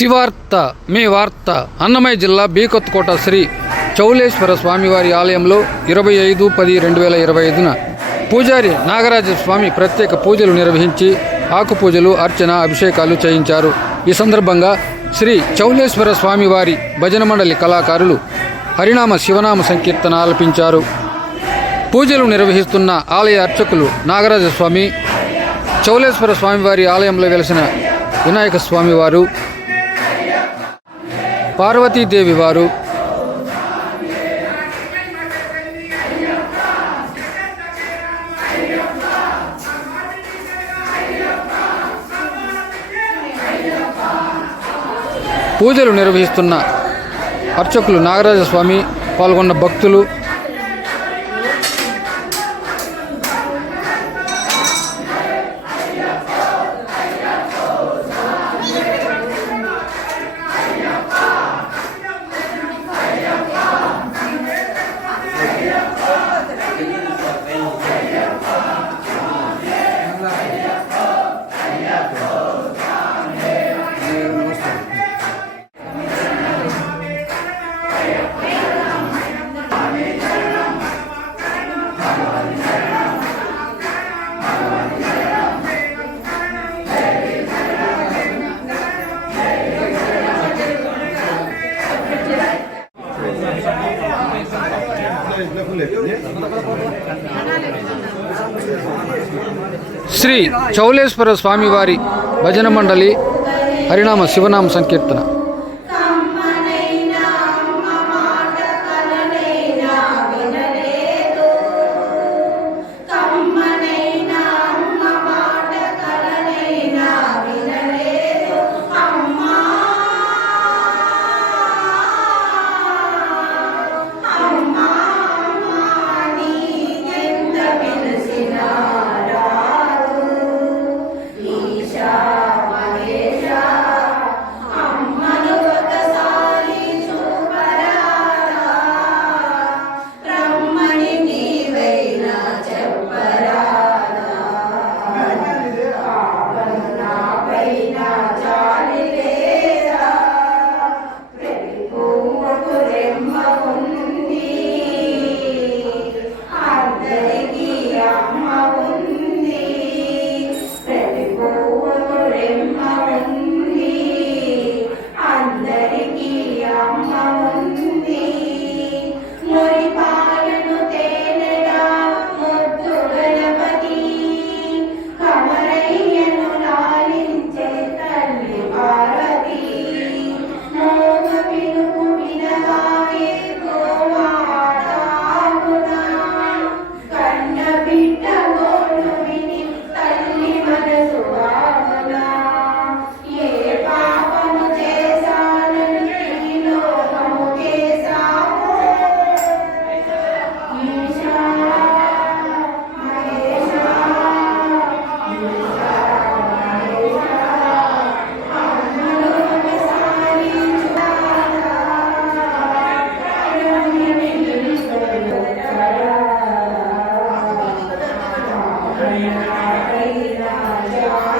శివార్త మీ వార్త అన్నమయ్య జిల్లా బీకొత్తకోట శ్రీ చౌలేశ్వర స్వామివారి ఆలయంలో ఇరవై ఐదు పది రెండు వేల ఇరవై ఐదున పూజారి నాగరాజ స్వామి ప్రత్యేక పూజలు నిర్వహించి ఆకు పూజలు అర్చన అభిషేకాలు చేయించారు. ఈ సందర్భంగా శ్రీ చౌలేశ్వర స్వామివారి భజన మండలి కళాకారులు హరినామ శివనామ సంకీర్తన ఆలపించారు. పూజలు నిర్వహిస్తున్న ఆలయ అర్చకులు నాగరాజ స్వామి చౌలేశ్వర స్వామివారి ఆలయంలో వెలిసిన వినాయక స్వామివారు పార్వతీదేవి వారు. పూజలు నిర్వహిస్తున్న అర్చకులు నాగరాజస్వామి పాల్గొన్న భక్తులు శ్రీ చౌలేశ్వర స్వామివారి భజన మండలి హరినామ శివనామ సంకీర్తన మురిపాలను கைலாய